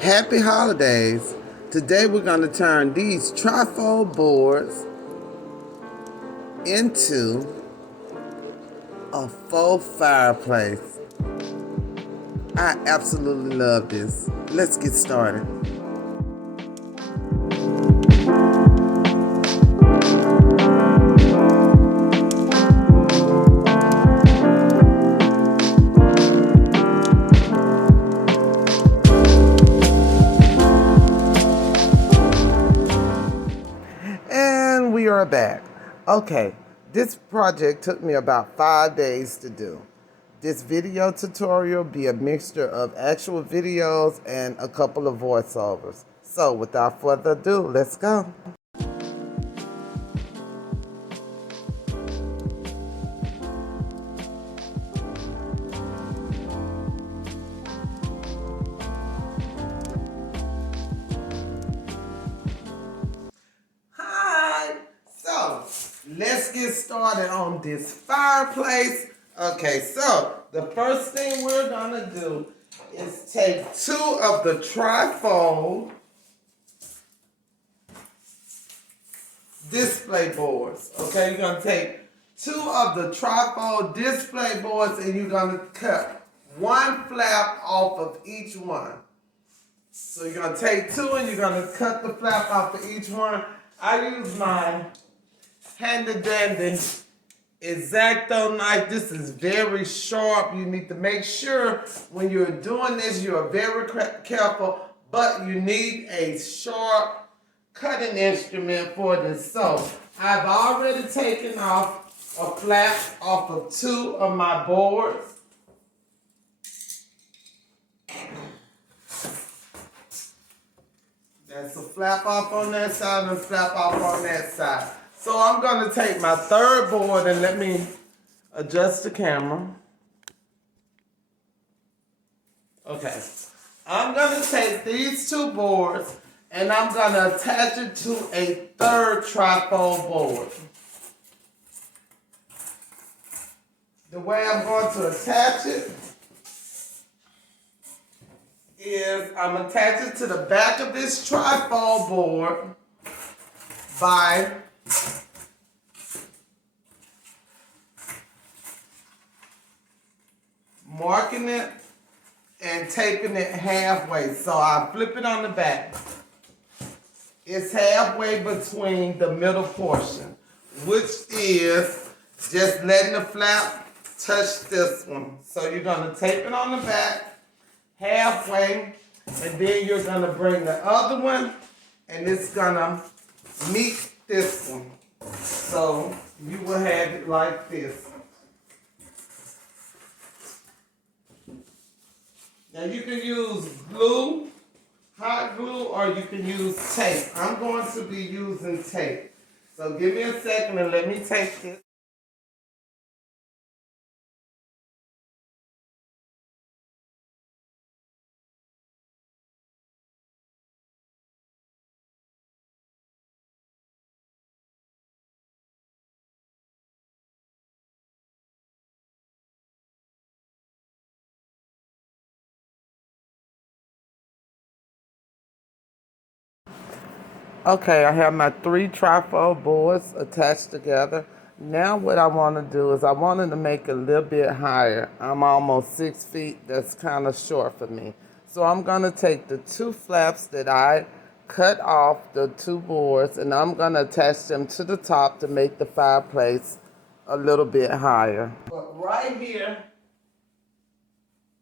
Happy holidays. Today we're going to turn these trifold boards into a faux fireplace. I absolutely love this. Let's get started. And we are back. Okay, this project took me about 5 days to do. This video tutorial will be a mixture of actual videos and a couple of voiceovers. So without further ado, let's go. Hi! So, let's get started on this fireplace. Okay, so the first thing we're gonna do is take 2 of the trifold display boards. Okay, you're gonna take 2 of the trifold display boards and you're gonna cut 1 flap off of each one. So you're gonna take 2 and you're gonna cut the flap off of each one. I use my handy dandy X-Acto knife. This is very sharp. You need to make sure when you're doing this, you are very careful, but you need a sharp cutting instrument for this. So I've already taken off a flap off of 2 of my boards. That's a flap off on that side and a flap off on that side. So I'm going to take my 3rd board and let me adjust the camera. Okay. I'm going to take these 2 boards and I'm going to attach it to a 3rd trifold board. The way I'm going to attach it is I'm attaching to the back of this trifold board by marking it and taping it halfway. So I flip it on the back. It's halfway between the middle portion, which is just letting the flap touch this one. So you're going to tape it on the back halfway, and then you're going to bring the other one and it's going to meet this one. So you will have it like this. Now you can use glue, hot glue, or you can use tape. I'm going to be using tape. So give me a second and let me take this. Okay, I have my 3 trifold boards attached together. Now what I want to do is I wanted to make it a little bit higher. I'm almost 6 feet. That's kind of short for me. So I'm going to take the 2 flaps that I cut off the 2 boards and I'm going to attach them to the top to make the fireplace a little bit higher. But right here,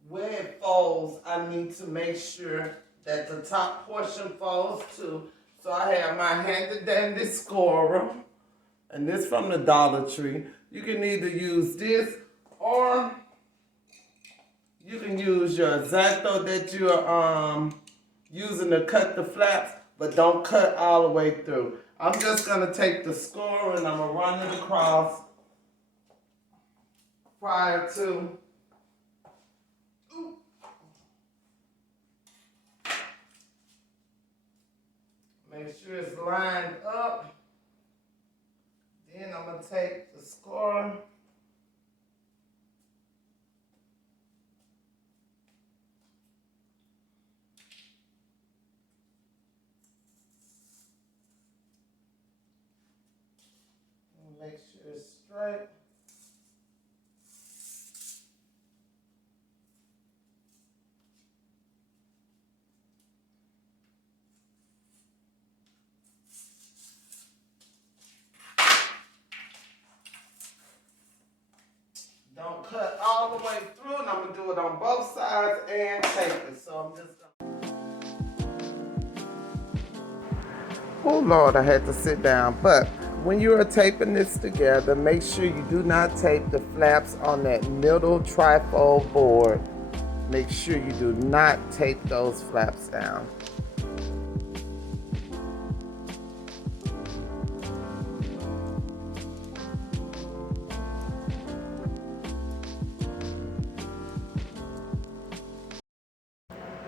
where it folds, I need to make sure that the top portion folds too. So I have my handy dandy scorer, and this from the Dollar Tree. You can either use this or you can use your X-Acto that you're using to cut the flaps, but don't cut all the way through. I'm just gonna take the scorer and I'm gonna run it across prior to. Make sure it's lined up. Then I'm going to take the scorer Make sure it's straight. Don't cut all the way through, and I'm gonna do it on both sides and tape it. So I'm just gonna... Oh Lord, I had to sit down. But when you are taping this together, make sure you do not tape the flaps on that middle trifold board. Make sure you do not tape those flaps down.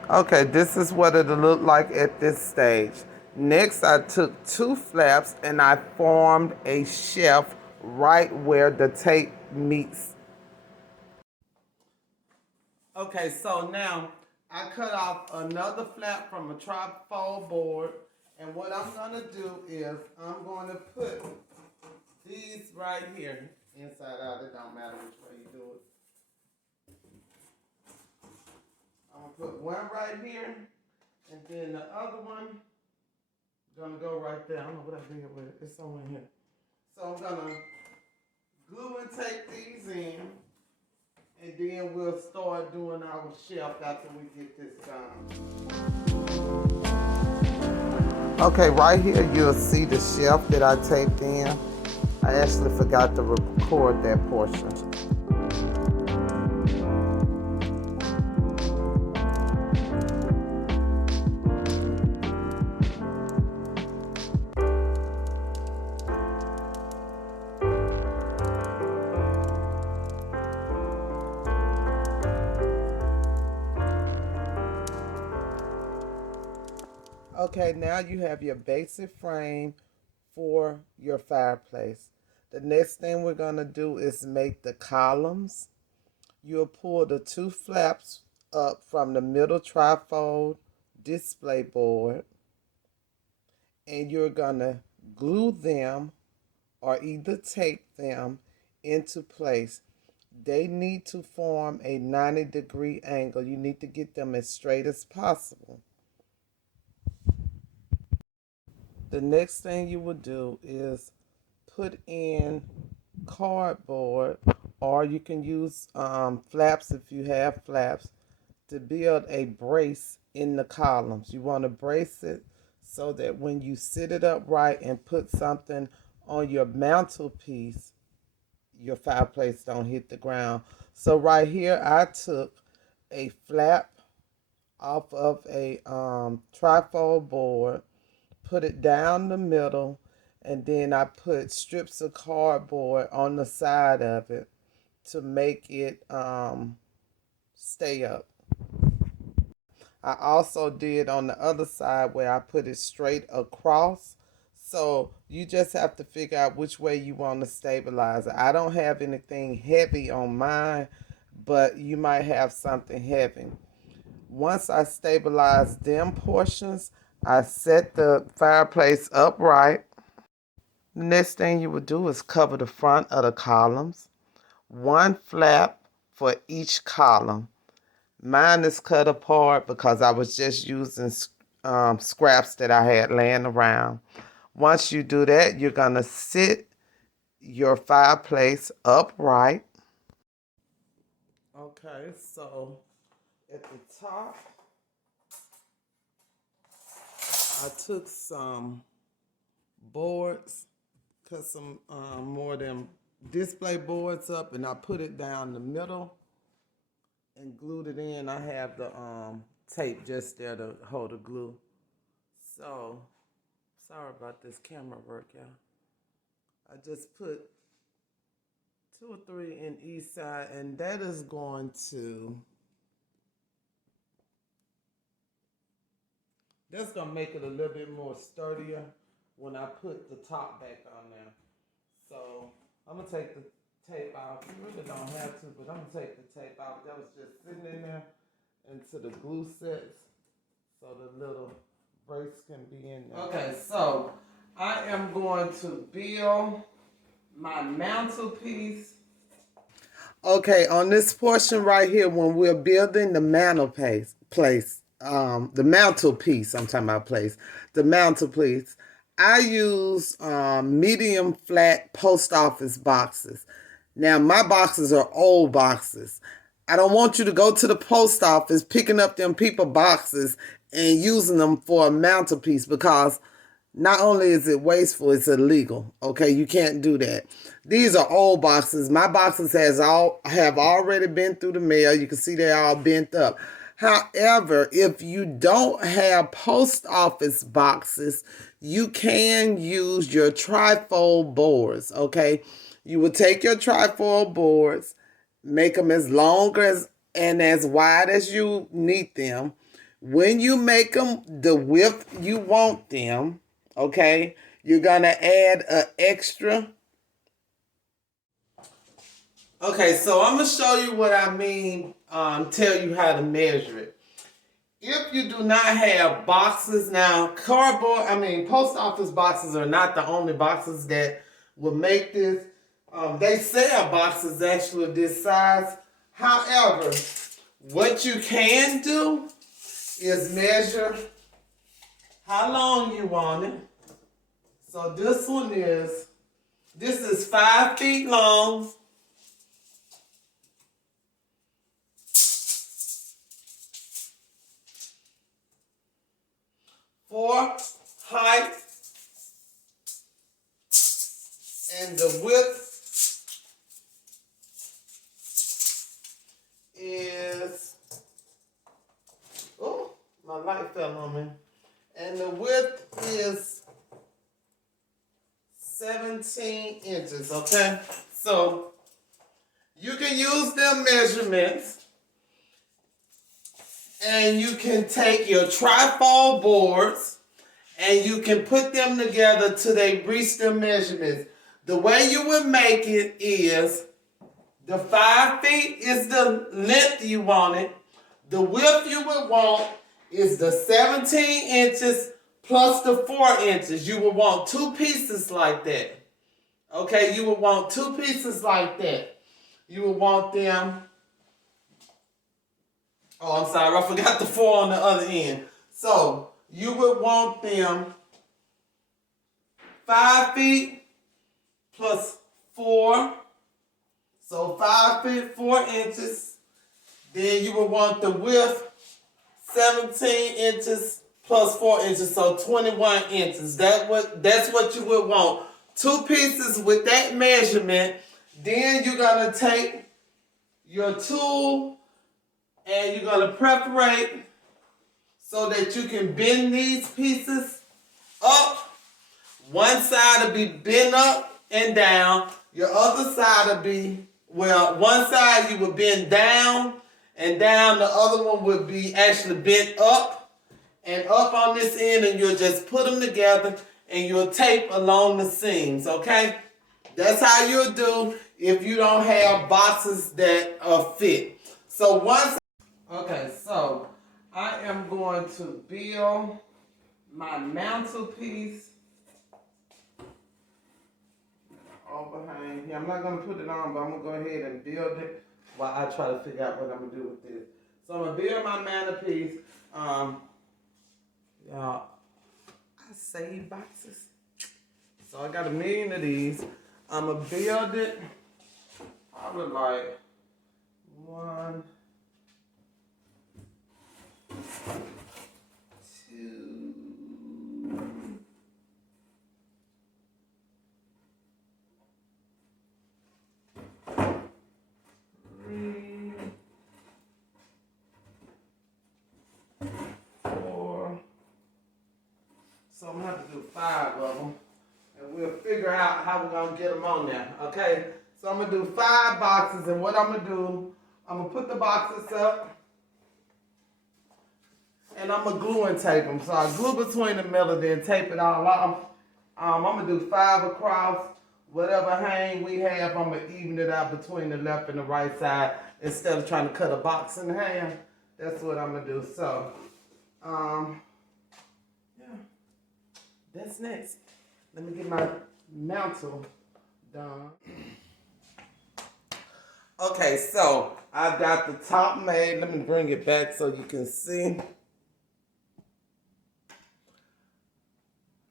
Okay, this is what it'll look like at this stage. Next, I took 2 flaps and I formed a shelf right where the tape meets. Okay, so now I cut off another flap from a trifold board, and what I'm gonna do is I'm gonna put these right here, inside out, it don't matter which way you do it. I'm gonna put one right here, and then the other one gonna go right there. I don't know what I did with it. It's somewhere here. So I'm gonna glue and tape these in, and then we'll start doing our shelf after we get this done. Okay, right here you'll see the shelf that I taped in. I actually forgot to record that portion. Okay, now you have your basic frame for your fireplace. The next thing we're going to do is make the columns. You'll pull the 2 flaps up from the middle trifold display board, and you're going to glue them or either tape them into place. They need to form a 90-degree angle. You need to get them as straight as possible. The next thing you will do is put in cardboard, or you can use flaps if you have flaps, to build a brace in the columns. You want to brace it so that when you sit it upright and put something on your mantelpiece, your fireplace don't hit the ground. So right here I took a flap off of a trifold board, put it down the middle, and then I put strips of cardboard on the side of it to make it stay up. I also did on the other side where I put it straight across. So you just have to figure out which way you want to stabilize it. I don't have anything heavy on mine, but you might have something heavy. Once I stabilize them portions, I set the fireplace upright. The next thing you would do is cover the front of the columns. 1 flap for each column. Mine is cut apart because I was just using scraps that I had laying around. Once you do that, you're going to sit your fireplace upright. Okay, so at the top, I took some boards, cut some more of them display boards up, and I put it down the middle and glued it in. I have the tape just there to hold the glue. So, sorry about this camera work, y'all. I just put 2 or 3 in each side, and that is going to... That's going to make it a little bit more sturdier when I put the top back on there. So I'm going to take the tape out. You really don't have to, but I'm going to take the tape out. That was just sitting in there into the glue sets so the little brace can be in there. Okay, so I am going to build my mantelpiece. Okay, on this portion right here, when we're building the mantelpiece, the mantelpiece, I'm talking about the mantelpiece, I use medium flat post office boxes. Now, my boxes are old boxes. I don't want you to go to the post office picking up them people boxes and using them for a mantelpiece, because not only is it wasteful, it's illegal. Okay, you can't do that. These are old boxes. My boxes have already been through the mail. You can see they're all bent up. However, if you don't have post office boxes, you can use your trifold boards. Okay, you will take your trifold boards, make them as long as and as wide as you need them. When you make them the width you want them, okay, you're gonna add an extra. Okay, so I'm gonna show you what I mean, tell you how to measure it. If you do not have boxes, now post office boxes are not the only boxes that will make this. They sell boxes actually this size. However, what you can do is measure how long you want it. So this is 5 feet long. For height, and the width is, oh, my light fell on me. And the width is 17 inches, okay? So you can use them measurements, and you can take your trifold boards and you can put them together till they reach their measurements. The way you would make it is the 5 feet is the length you want it. The width you would want is the 17 inches plus the 4 inches. You would want 2 pieces like that. Okay, you would want 2 pieces like that. You would want them. Oh, I'm sorry, I forgot the 4 on the other end. So you would want them 5 feet plus 4. So 5 feet 4 inches. Then you would want the width 17 inches plus 4 inches, so 21 inches. That's what you would want. 2 pieces with that measurement. Then you're gonna take your tool and you're gonna perforate so that you can bend these pieces up. One side will be bent up and down. Your other side will be, one side you will bend down and down. The other one would be actually bent up and up on this end, and you'll just put them together and you'll tape along the seams, okay? That's how you'll do if you don't have boxes that fit. Okay, so I am going to build my mantelpiece overhang here. I'm not going to put it on, but I'm going to go ahead and build it while I try to figure out what I'm going to do with this. So I'm going to build my mantelpiece. Y'all, I save boxes. So I got 1 million of these. I'm going to build it. I would like 1, 2, 3, 4. So I'm going to have to do 5 of them. And we'll figure out how we're going to get them on there. Okay? So I'm going to do 5 boxes. And what I'm going to do, I'm going to put the boxes up. And I'm going to glue and tape them. So I glue between the middle, then tape it all off. I'm going to do 5 across. Whatever hang we have, I'm going to even it out between the left and the right side instead of trying to cut a box in half. That's what I'm going to do. So, yeah, that's next. Let me get my mantle done. Okay, so I've got the top made. Let me bring it back so you can see.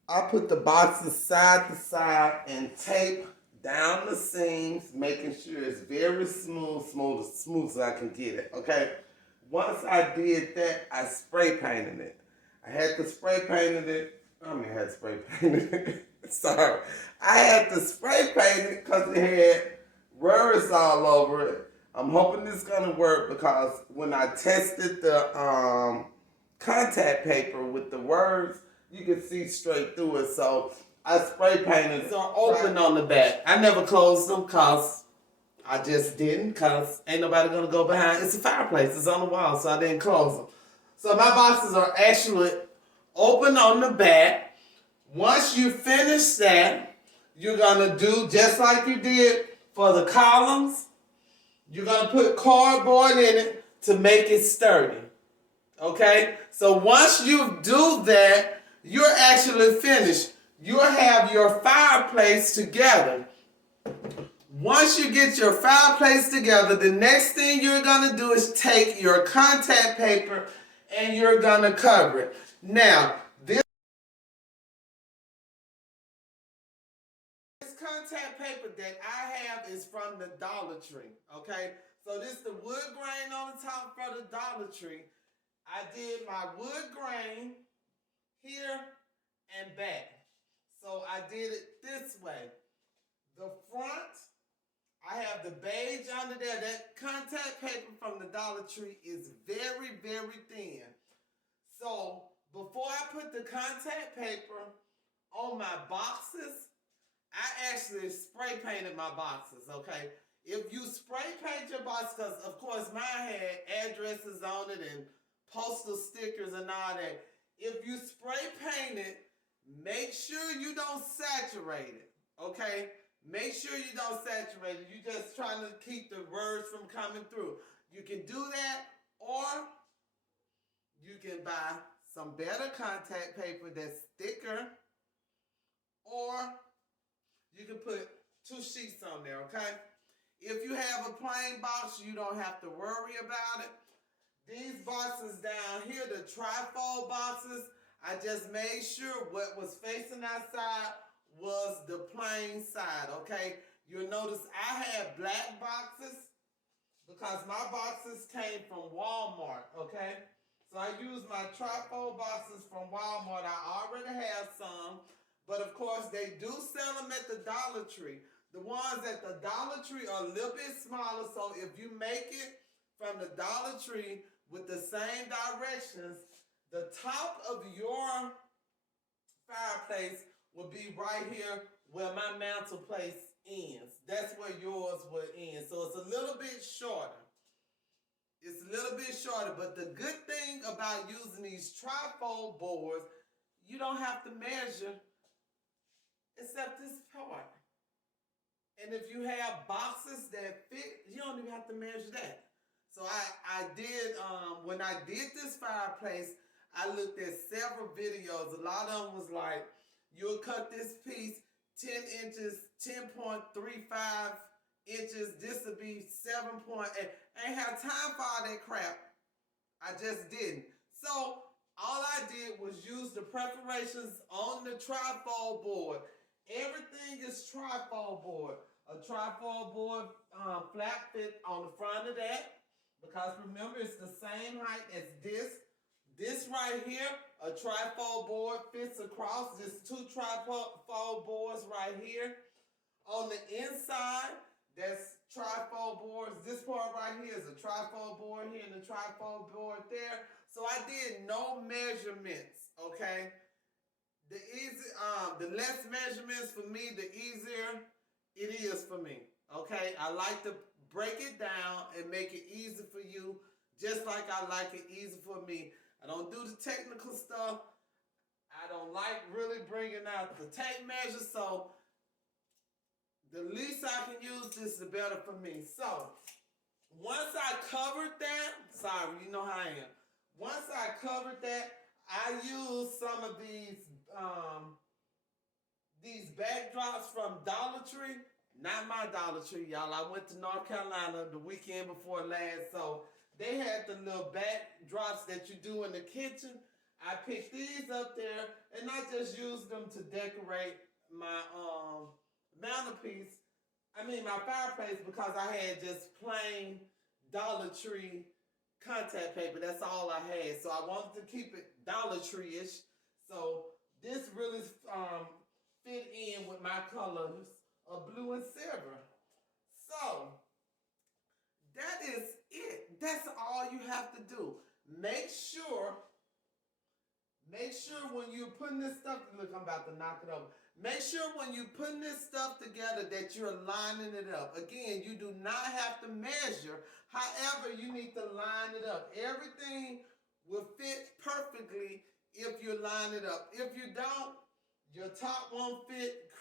I put the boxes side to side and tape down the seams, making sure it's very smooth as I can get it, okay? Once I did that, I spray painted it. I had to spray painted it. I had spray painted it. Sorry. I had to spray paint it because it had words all over it. I'm hoping this is going to work because when I tested the contact paper with the words, you can see straight through it. So I spray painted it. So open on the back. I never closed them because I just didn't, because ain't nobody going to go behind. It's a fireplace. It's on the wall, so I didn't close them. So my boxes are actually open on the back. Once you finish that, you're going to do just like you did for the columns. You're going to put cardboard in it to make it sturdy. Okay? So once you do that, you're actually finished. You'll have your fireplace together. Once you get your fireplace together, the next thing you're going to do is take your contact paper and you're going to cover it. Now, this contact paper that I have is from the Dollar Tree, okay? So this is the wood grain on the top for the Dollar Tree. I did my wood grain here and back. So I did it this way. The front, I have the beige under there. That contact paper from the Dollar Tree is very, very thin. So before I put the contact paper on my boxes, I actually spray painted my boxes, okay? If you spray paint your box, because of course mine had addresses on it and postal stickers and all that. If you spray paint it, make sure you don't saturate it, okay? Make sure you don't saturate it. You're just trying to keep the words from coming through. You can do that, or you can buy some better contact paper that's thicker, or you can put 2 sheets on there, okay? If you have a plain box, you don't have to worry about it. These boxes down here, the trifold boxes, I just made sure what was facing outside was the plain side, okay? You'll notice I had black boxes because my boxes came from Walmart, okay? So I used my trifold boxes from Walmart. I already have some, but of course they do sell them at the Dollar Tree. The ones at the Dollar Tree are a little bit smaller, so if you make it from the Dollar Tree with the same directions, the top of your fireplace will be right here where my mantle place ends. That's where yours will end. So it's a little bit shorter. It's a little bit shorter, but the good thing about using these trifold boards, you don't have to measure except this part. And if you have boxes that fit, you don't even have to measure that. So I did, when I did this fireplace, I looked at several videos. A lot of them was like, you'll cut this piece 10 inches, 10.35 inches. This would be 7.8. I ain't have time for all that crap. I just didn't. So all I did was use the preparations on the trifold board. Everything is trifold board. A trifold board flat fit on the front of that. Because remember, it's the same height as this. This right here, a trifold board fits across. There's 2 trifold boards right here. On the inside, that's trifold boards. This part right here is a trifold board here and a trifold board there. So I did no measurements, okay? The less measurements for me, the easier it is for me, okay? I like to break it down and make it easy for you, just like I like it easy for me. I don't do the technical stuff. I don't like really bringing out the tape measure, so the least I can use this, the better for me. So, once I covered that, sorry, you know how I am. Once I covered that, I used some of these backdrops from Dollar Tree. Not my Dollar Tree, y'all. I went to North Carolina the weekend before last, so they had the little backdrops that you do in the kitchen. I picked these up there, and I just used them to decorate my mantelpiece. My fireplace, because I had just plain Dollar Tree contact paper. That's all I had. So I wanted to keep it Dollar Tree-ish. So this really fit in with my colors of blue and silver. So that is it. That's all you have to do. Make sure when you're putting this stuff, look, I'm about to knock it over. Make sure when you're putting this stuff together that you're lining it up. Again, you do not have to measure. However, you need to line it up. Everything will fit perfectly if you line it up. If you don't, your top won't fit.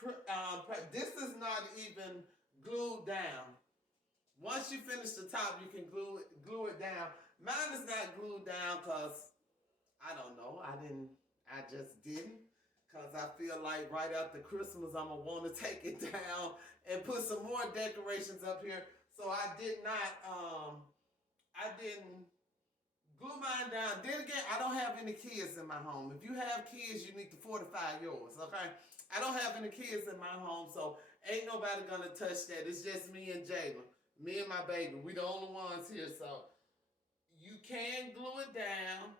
This is not even glued down. Once you finish the top, you can glue it down. Mine is not glued down because I don't know. I just didn't. Because I feel like right after Christmas, I'm going to want to take it down and put some more decorations up here. So I didn't glue mine down. Then again, I don't have any kids in my home. If you have kids, you need to fortify yours, okay? I don't have any kids in my home, so ain't nobody going to touch that. It's just me and Jayla. Me and my baby. We the only ones here, so you can glue it down.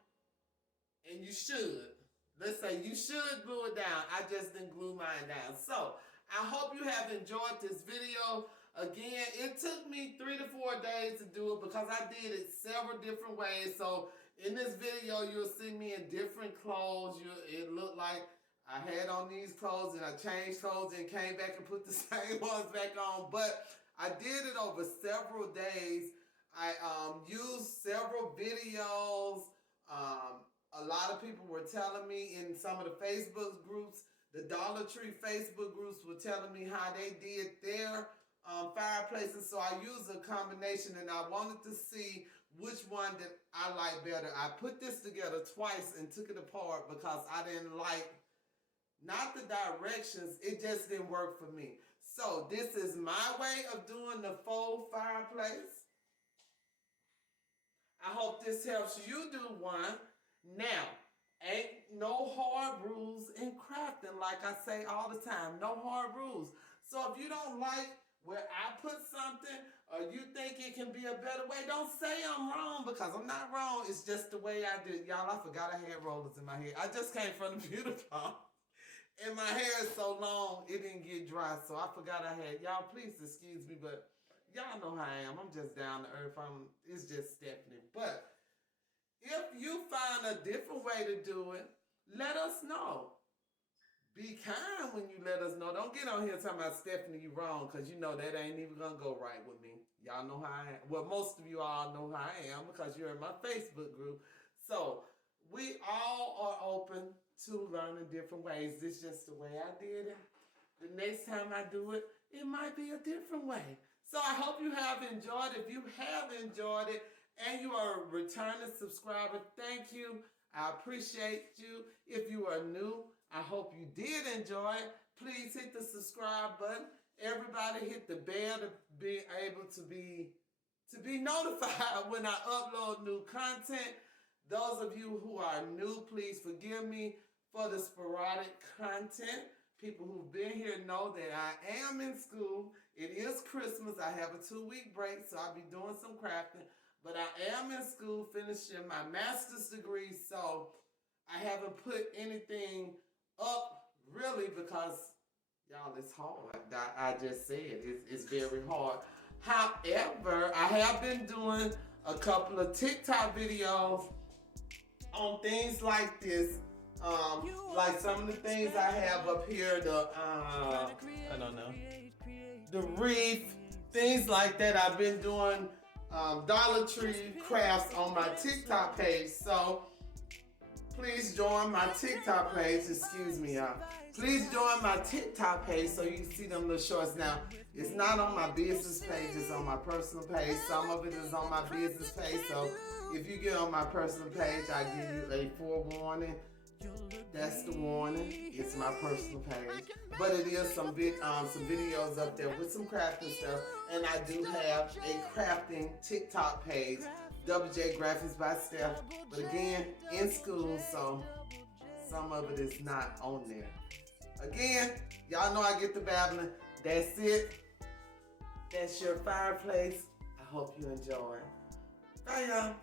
And you should. Let's say you should glue it down. I just didn't glue mine down. So, I hope you have enjoyed this video. Again, it took me 3 to 4 days to do it because I did it several different ways. So, in this video, you'll see me in different clothes. It looked like I had on these clothes and I changed clothes and came back and put the same ones back on. But I did it over several days. I used several videos. A lot of people were telling me in some of the Facebook groups, the Dollar Tree Facebook groups were telling me how they did their fireplaces. So I used a combination and I wanted to see which one that I like better. I put this together twice and took it apart because I didn't like, not the directions, it just didn't work for me. So this is my way of doing the Fauz Fireplace. I hope this helps you do one. Now, ain't no hard rules in crafting, like I say all the time. No hard rules. So if you don't like where I put something or you think it can be a better way, don't say I'm wrong because I'm not wrong. It's just the way I do it. Y'all, I forgot I had rollers in my hair. I just came from the beauty parlor. And my hair is so long, it didn't get dry. So I forgot I had. Y'all, please excuse me, but y'all know how I am. I'm just down to earth. It's just Stephanie. But if you find a different way to do it, let us know. Be kind when you let us know. Don't get on here talking about Stephanie, you wrong, because you know that ain't even going to go right with me. Y'all know how I am. Well, most of you all know how I am because you're in my Facebook group. So we all are open to learning different ways. This is just the way I did it. The next time I do it, it might be a different way. So I hope you have enjoyed it. If you have enjoyed it, and you are a returning subscriber, thank you. I appreciate you. If you are new, I hope you did enjoy it. Please hit the subscribe button. Everybody hit the bell to be able to be notified when I upload new content. Those of you who are new, please forgive me for the sporadic content. People who've been here know that I am in school. It is Christmas. I have a 2-week break, so I'll be doing some crafting. But I am in school finishing my master's degree, so I haven't put anything up really because, y'all, it's hard. I just said it's very hard. However, I have been doing a couple of TikTok videos on things like this. Like some of the things I have up here, I don't know, the wreath, things like that. I've been doing Dollar Tree crafts on my TikTok page. So please join my TikTok page. Excuse me, y'all. Please join my TikTok page so you can see them little shorts. Now, it's not on my business page, it's on my personal page. Some of it is on my business page. So if you get on my personal page, I give you a forewarning That's the warning. It's my personal page, but it is some videos up there with some crafting stuff, and I do have a crafting TikTok page, Double J Graphics by Steph. But again, in school, so some of it is not on there. Again, y'all know I get the babbling. That's it. That's your fireplace. I hope you enjoy. Bye, y'all.